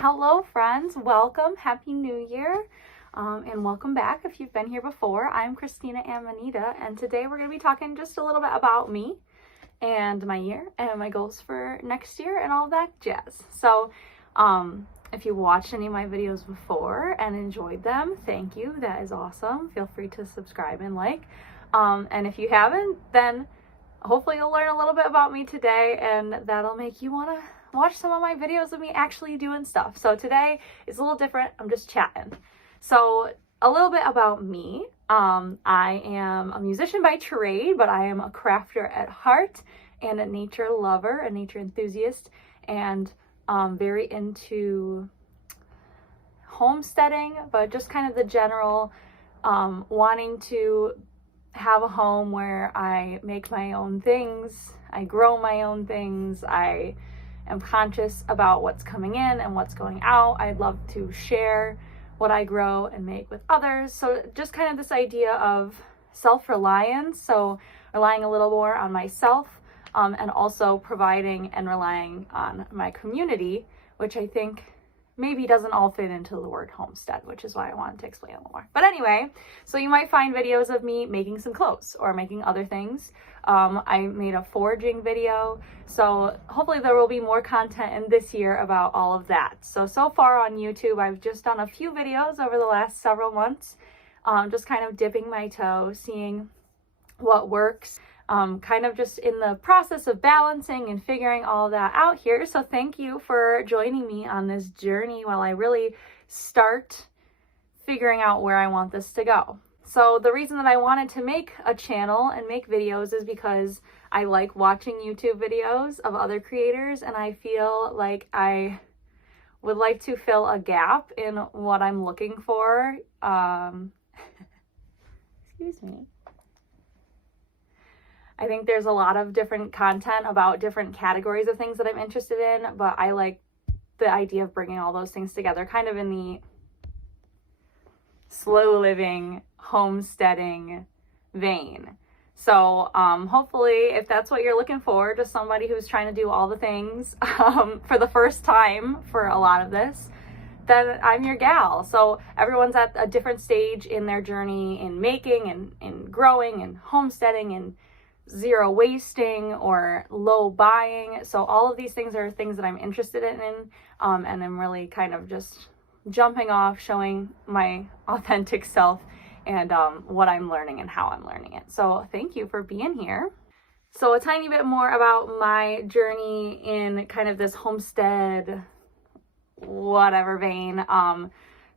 Hello friends, welcome, happy new year, and welcome back if you've been here before. I'm Christina Amanita, and today we're going to be talking just a little bit about me and my year and my goals for next year and all that jazz. So if you watched any of my videos before and enjoyed them, thank you, that is awesome. Feel free to subscribe and like, and if you haven't, then hopefully you'll learn a little bit about me today, and that'll make you want to watch some of my videos of me actually doing stuff. So today is a little different. I'm just chatting. So a little bit about me. I am a musician by trade, but I am a crafter at heart and a nature lover, a nature enthusiast, and very into homesteading, but just kind of the general wanting to have a home where I make my own things, I grow my own things, I am conscious about what's coming in and what's going out. I'd love to share what I grow and make with others. So just kind of this idea of self-reliance, so relying a little more on myself, and also providing and relying on my community, which I think maybe doesn't all fit into the word homestead, which is why I wanted to explain a little more. But anyway, so you might find videos of me making some clothes or making other things. I made a foraging video, so hopefully there will be more content in this year about all of that. So far on YouTube, I've just done a few videos over the last several months, just kind of dipping my toe, seeing what works. Kind of just in the process of balancing and figuring all that out here. So thank you for joining me on this journey while I really start figuring out where I want this to go. So the reason that I wanted to make a channel and make videos is because I like watching YouTube videos of other creators, and I feel like I would like to fill a gap in what I'm looking for. Excuse me. I think there's a lot of different content about different categories of things that I'm interested in, but I like the idea of bringing all those things together, kind of in the slow living, homesteading vein. So hopefully, if that's what you're looking for, just somebody who's trying to do all the things for the first time for a lot of this, then I'm your gal. So everyone's at a different stage in their journey in making and in growing and homesteading and zero wasting or low buying. So all of these things are things that I'm interested in, and I'm really kind of just jumping off, showing my authentic self and what I'm learning and how I'm learning it. So thank you for being here. So a tiny bit more about my journey in kind of this homestead whatever vein.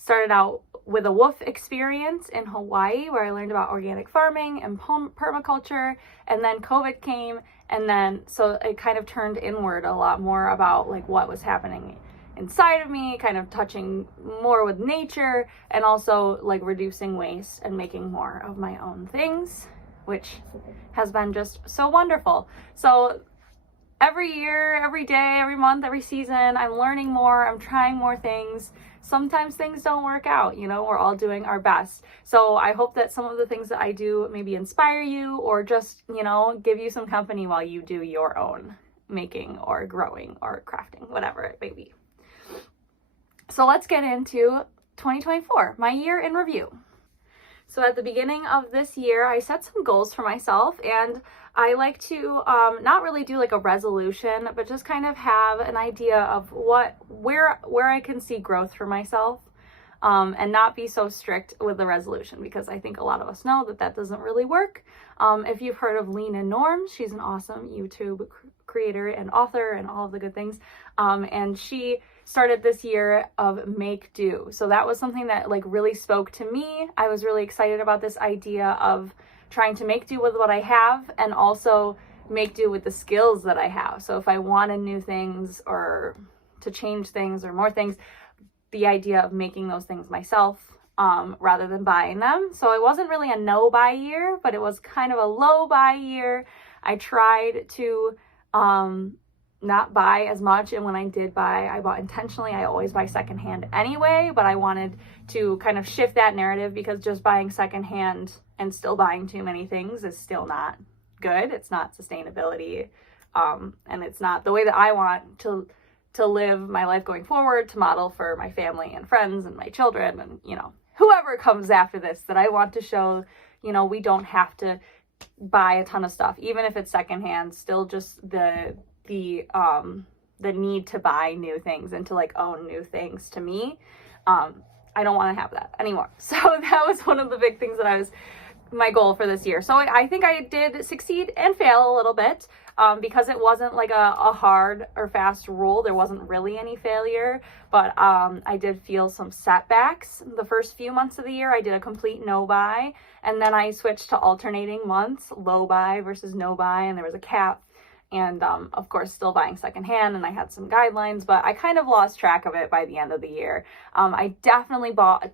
Started out with a wolf experience in Hawaii, where I learned about organic farming and permaculture, and then COVID came, and then so it kind of turned inward a lot more about like what was happening inside of me, kind of touching more with nature, and also like reducing waste and making more of my own things, which has been just so wonderful. So every year, every day, every month, every season, I'm learning more, I'm trying more things. Sometimes things don't work out, we're all doing our best. So I hope that some of the things that I do maybe inspire you, or just, give you some company while you do your own making or growing or crafting, whatever it may be. So let's get into 2024, my year in review. So at the beginning of this year, I set some goals for myself, and I like to not really do like a resolution, but just kind of have an idea of where I can see growth for myself, and not be so strict with the resolution, because I think a lot of us know that doesn't really work. If you've heard of Lena Norm, she's an awesome YouTube creator and author and all of the good things, and she started this year of make do. So that was something that like really spoke to me. I was really excited about this idea of trying to make do with what I have, and also make do with the skills that I have. So if I wanted new things or to change things or more things, the idea of making those things myself, rather than buying them. So it wasn't really a no buy year, but it was kind of a low buy year. I tried to not buy as much, and when I did buy, I bought intentionally. I always buy secondhand anyway, but I wanted to kind of shift that narrative, because just buying secondhand and still buying too many things is still not good. It's not sustainability, and it's not the way that I want to to live my life going forward, to model for my family and friends and my children and, you know, whoever comes after this, that I want to show, you know, we don't have to buy a ton of stuff, even if it's secondhand, still just the need to buy new things and to like own new things. To me, I don't want to have that anymore. So that was one of the big things that my goal for this year. So I think I did succeed and fail a little bit, because it wasn't like a hard or fast rule. There wasn't really any failure, but I did feel some setbacks. The first few months of the year, I did a complete no buy, and then I switched to alternating months, low buy versus no buy, and there was a cap. And of course, still buying secondhand, and I had some guidelines, but I kind of lost track of it by the end of the year. I definitely bought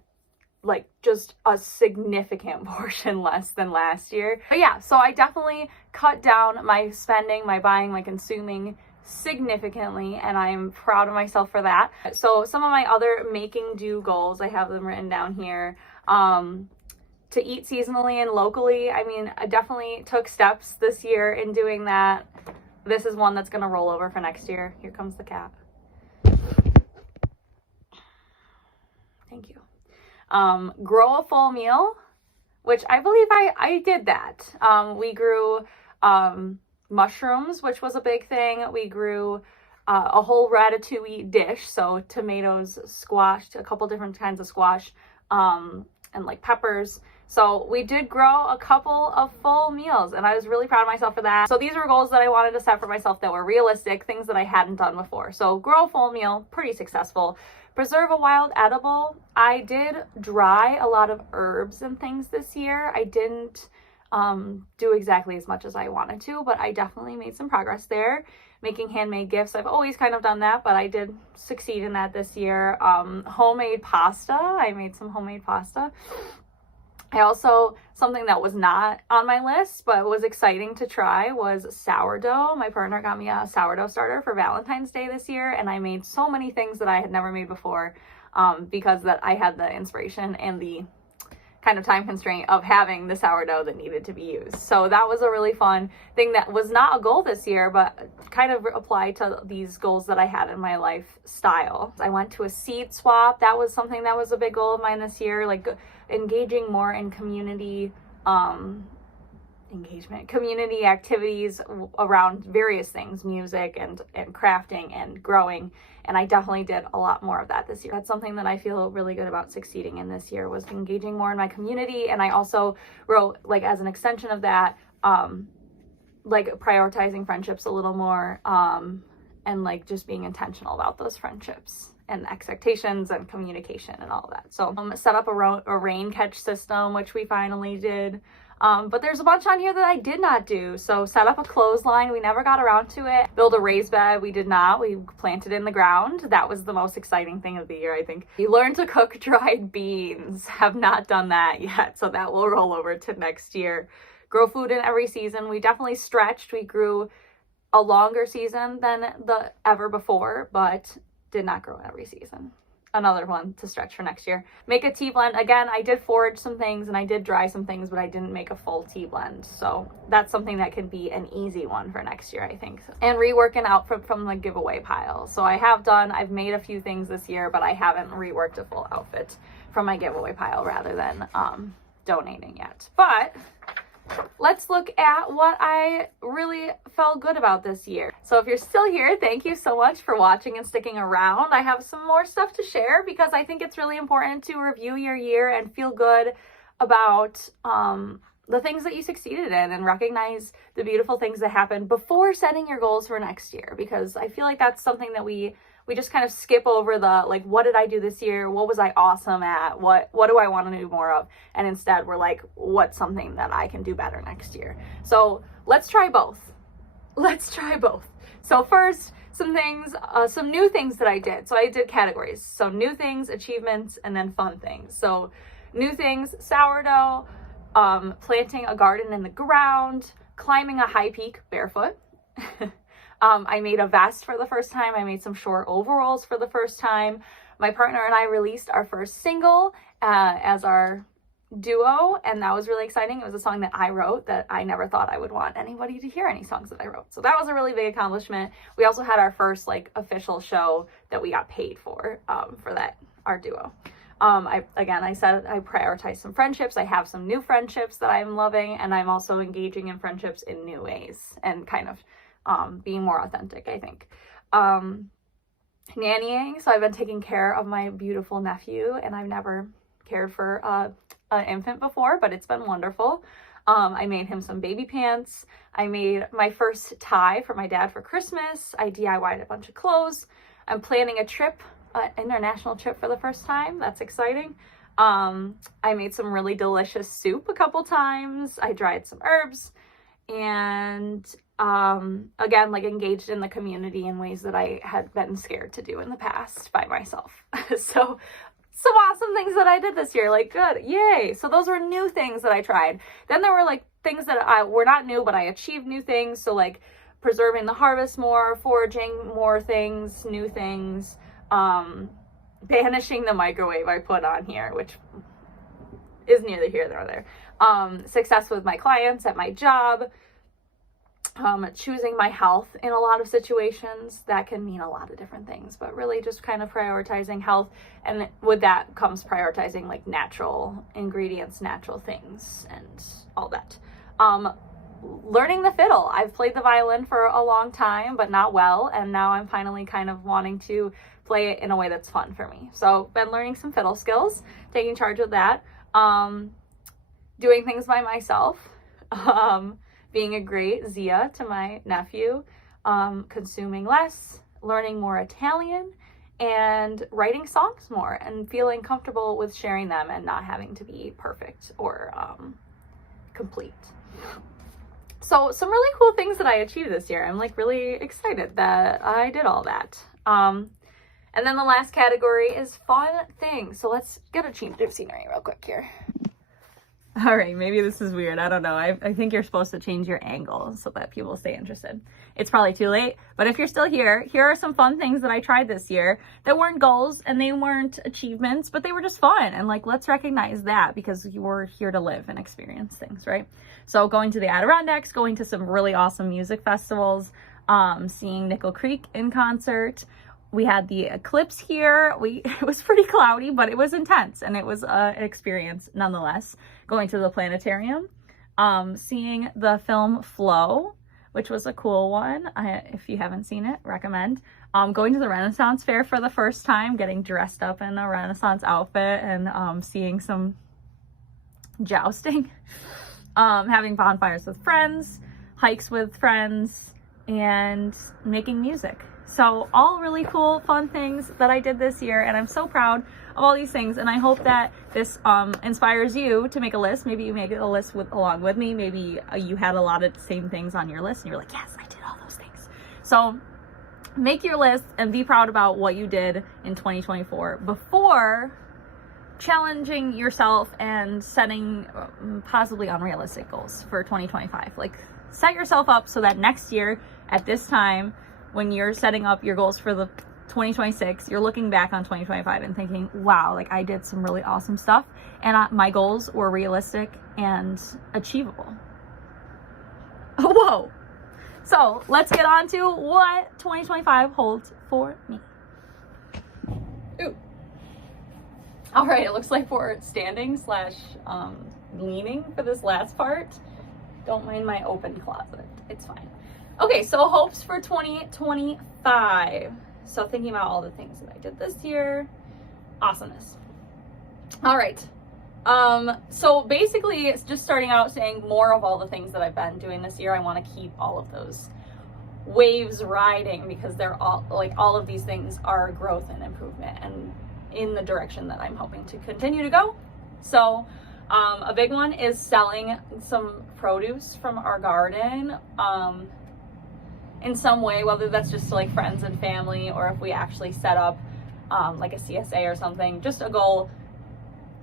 like just a significant portion less than last year. But yeah, so I definitely cut down my spending, my buying, my consuming significantly, and I'm proud of myself for that. So some of my other making do goals, I have them written down here. To eat seasonally and locally, I mean, I definitely took steps this year in doing that. This is one that's going to roll over for next year. Here comes the cat. Thank you. Grow a full meal, which I believe I did that. We grew mushrooms, which was a big thing. We grew a whole ratatouille dish, so tomatoes, squash, a couple different kinds of squash, and like peppers. So we did grow a couple of full meals, and I was really proud of myself for that. So these were goals that I wanted to set for myself that were realistic, things that I hadn't done before. So grow a full meal, pretty successful. Preserve a wild edible. I did dry a lot of herbs and things this year. I didn't do exactly as much as I wanted to, but I definitely made some progress there. Making handmade gifts, I've always kind of done that, but I did succeed in that this year. Homemade pasta. I made some homemade pasta. I also, something that was not on my list, but was exciting to try, was sourdough. My partner got me a sourdough starter for Valentine's Day this year, and I made so many things that I had never made before, because that I had the inspiration and the kind of time constraint of having the sourdough that needed to be used. So that was a really fun thing that was not a goal this year, but kind of applied to these goals that I had in my lifestyle. I went to a seed swap. That was something that was a big goal of mine this year, like engaging more in community community activities around various things, music and crafting and growing. And I definitely did a lot more of that this year. That's something that I feel really good about succeeding in this year, was engaging more in my community. And I also wrote, like, as an extension of that, like prioritizing friendships a little more, and like just being intentional about those friendships and expectations and communication and all of that. So set up a rain catch system, which we finally did. But there's a bunch on here that I did not do. So set up a clothesline. We never got around to it. Build a raised bed. We did not. We planted in the ground. That was the most exciting thing of the year, I think. We learned to cook dried beans. Have not done that yet. So that will roll over to next year. Grow food in every season. We definitely stretched. We grew a longer season than the ever before, but did not grow in every season. Another one to stretch for next year. Make a tea blend. Again, I did forage some things and I did dry some things, but I didn't make a full tea blend. So that's something that could be an easy one for next year, I think. And rework an outfit from the giveaway pile. So I've made a few things this year, but I haven't reworked a full outfit from my giveaway pile rather than donating yet. But let's look at what I really felt good about this year. So if you're still here, thank you so much for watching and sticking around. I have some more stuff to share because I think it's really important to review your year and feel good about the things that you succeeded in and recognize the beautiful things that happened before setting your goals for next year, because I feel like that's something that we just kind of skip over the, like, what did I do this year? What was I awesome at? What do I want to do more of? And instead we're like, what's something that I can do better next year? So let's try both. So first, some new things that I did. So I did categories. So new things, achievements, and then fun things. So new things, sourdough, planting a garden in the ground, climbing a high peak barefoot. I made a vest for the first time. I made some short overalls for the first time. My partner and I released our first single as our duo, and that was really exciting. It was a song that I wrote that I never thought I would want anybody to hear any songs that I wrote. So that was a really big accomplishment. We also had our first like official show that we got paid for that, our duo. I said I prioritize some friendships. I have some new friendships that I'm loving, and I'm also engaging in friendships in new ways and kind of being more authentic, I think. Nannying. So I've been taking care of my beautiful nephew, and I've never cared for an infant before, but it's been wonderful. I made him some baby pants. I made my first tie for my dad for Christmas. I DIY'd a bunch of clothes. I'm planning a trip, international trip for the first time. That's exciting. I made some really delicious soup a couple times. I dried some herbs, and again, like engaged in the community in ways that I had been scared to do in the past by myself. So some awesome things that I did this year, like good, yay. So those were new things that I tried. Then there were like things that were not new, but I achieved new things. So like preserving the harvest more, foraging more things, new things, banishing the microwave I put on here, which is neither here nor there. Success with my clients at my job, choosing my health in a lot of situations. That can mean a lot of different things, but really just kind of prioritizing health, and with that comes prioritizing like natural ingredients, natural things, and all that. Learning the fiddle. I've played the violin for a long time, but not well, and now I'm finally kind of wanting to play it in a way that's fun for me. So been learning some fiddle skills, taking charge of that, doing things by myself, being a great Zia to my nephew, consuming less, learning more Italian, and writing songs more and feeling comfortable with sharing them and not having to be perfect or complete. So some really cool things that I achieved this year. I'm like really excited that I did all that. And then the last category is fun things. So let's get a change of scenery real quick here. All right, maybe this is weird. I don't know. I think you're supposed to change your angle so that people stay interested. It's probably too late, but if you're still here are some fun things that I tried this year that weren't goals and they weren't achievements, but they were just fun. And like, let's recognize that because you were here to live and experience things, right? So going to the Adirondacks, going to some really awesome music festivals, seeing Nickel Creek in concert. We had the eclipse here. It was pretty cloudy, but it was intense and it was an experience nonetheless. Going to the planetarium, seeing the film Flow, which was a cool one. If you haven't seen it, recommend. Going to the Renaissance Fair for the first time, getting dressed up in a Renaissance outfit and seeing some jousting. Having bonfires with friends, hikes with friends, and making music. So all really cool, fun things that I did this year, and I'm so proud of all these things, and I hope that this inspires you to make a list. Maybe you make a list along with me. Maybe you had a lot of the same things on your list, and you're like, yes, I did all those things. So make your list and be proud about what you did in 2024 before challenging yourself and setting possibly unrealistic goals for 2025. Like, set yourself up so that next year at this time, when you're setting up your goals for the 2026, you're looking back on 2025 and thinking, wow, like I did some really awesome stuff and my goals were realistic and achievable. Whoa. So let's get on to what 2025 holds for me. Ooh. All right, it looks like we're standing / leaning for this last part. Don't mind my open closet. It's fine. Okay, so hopes for 2025. So thinking about all the things that I did this year. Awesomeness. All right. So basically it's just starting out saying more of all the things that I've been doing this year. I want to keep all of those waves riding because they're all of these things are growth and improvement and in the direction that I'm hoping to continue to go. So a big one is selling some produce from our garden in some way, whether that's just to like friends and family or if we actually set up like a CSA or something. Just a goal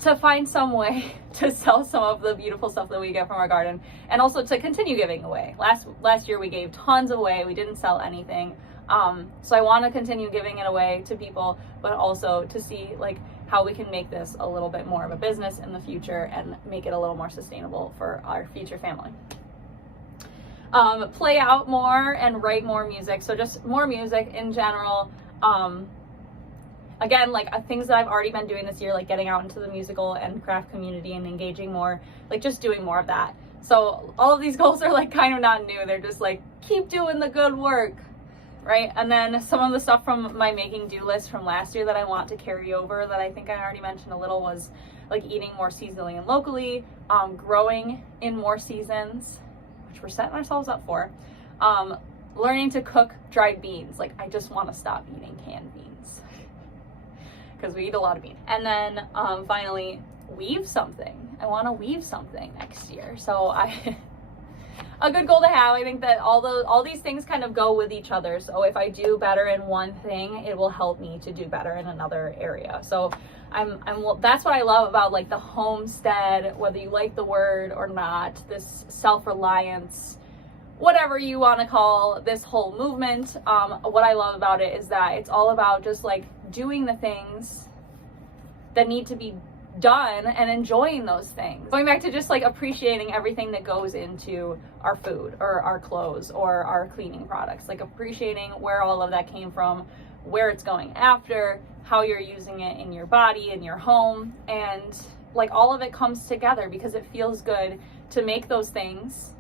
to find some way to sell some of the beautiful stuff that we get from our garden, and also to continue giving away. Last year we gave tons away. We didn't sell anything. So I want to continue giving it away to people, but also to see like how we can make this a little bit more of a business in the future and make it a little more sustainable for our future family. Play out more and write more music. So just more music in general. Again, like things that I've already been doing this year, like getting out into the musical and craft community and engaging more, like just doing more of that. So all of these goals are like kind of not new. They're just like, keep doing the good work, right? And then some of the stuff from my making do list from last year that I want to carry over, that I think I already mentioned a little, was like eating more seasonally and locally, growing in more seasons, which we're setting ourselves up for, learning to cook dried beans. Like I just want to stop eating canned beans because we eat a lot of beans. And then finally, weave something. I want to weave something next year. So a good goal to have. I think that all these things kind of go with each other. So if I do better in one thing, it will help me to do better in another area. So that's what I love about like the homestead, whether you like the word or not, this self-reliance, whatever you want to call this whole movement. What I love about it is that it's all about just like doing the things that need to be done and enjoying those things. Going back to just like appreciating everything that goes into our food or our clothes or our cleaning products, like appreciating where all of that came from, where it's going after, how you're using it in your body, in your home, and like all of it comes together because it feels good to make those things.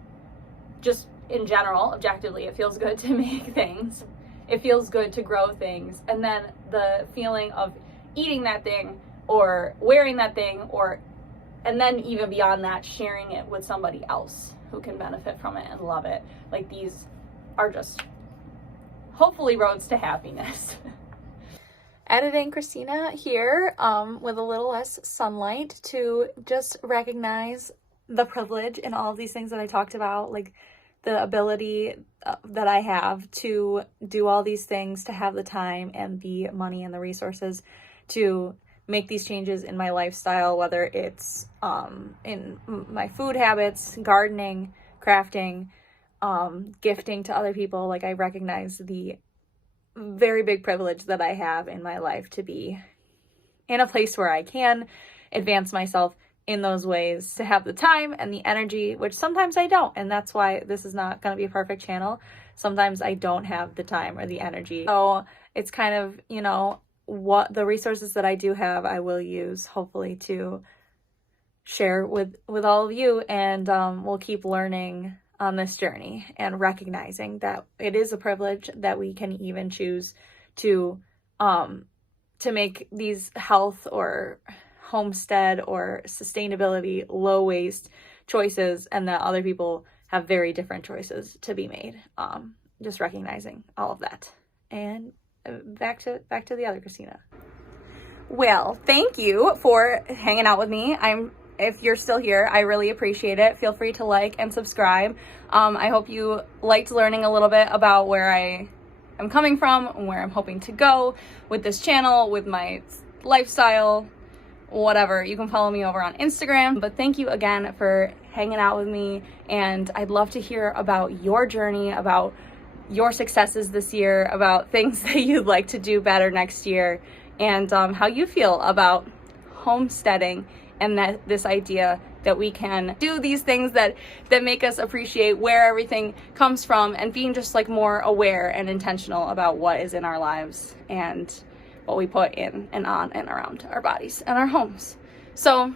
Just in general, objectively, it feels good to make things. It feels good to grow things. And then the feeling of eating that thing or wearing that thing, and then even beyond that, sharing it with somebody else who can benefit from it and love it. Like these are just hopefully roads to happiness. Editing Christina here with a little less sunlight to just recognize the privilege in all of these things that I talked about, like the ability that I have to do all these things, to have the time and the money and the resources to make these changes in my lifestyle, whether it's in my food habits, gardening, crafting, gifting to other people. Like I recognize the very big privilege that I have in my life to be in a place where I can advance myself in those ways, to have the time and the energy, which sometimes I don't. And that's why this is not going to be a perfect channel. Sometimes I don't have the time or the energy. So it's kind of, you know, what the resources that I do have, I will use hopefully to share with all of you. And we'll keep learning on this journey and recognizing that it is a privilege that we can even choose to make these health or homestead or sustainability, low waste choices, and that other people have very different choices to be made. Just recognizing all of that. And back to the other Christina. Well, thank you for hanging out with me. If you're still here, I really appreciate it. Feel free to like and subscribe. I hope you liked learning a little bit about where I am coming from and where I'm hoping to go with this channel, with my lifestyle, whatever. You can follow me over on Instagram. But thank you again for hanging out with me. And I'd love to hear about your journey, about your successes this year, about things that you'd like to do better next year, and how you feel about homesteading and this idea that we can do these things that make us appreciate where everything comes from, and being just like more aware and intentional about what is in our lives and what we put in and on and around our bodies and our homes. So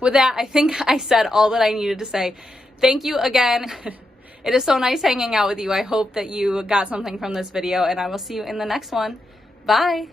with that, I think I said all that I needed to say. Thank you again. It is so nice hanging out with you. I hope that you got something from this video, and I will see you in the next one. Bye.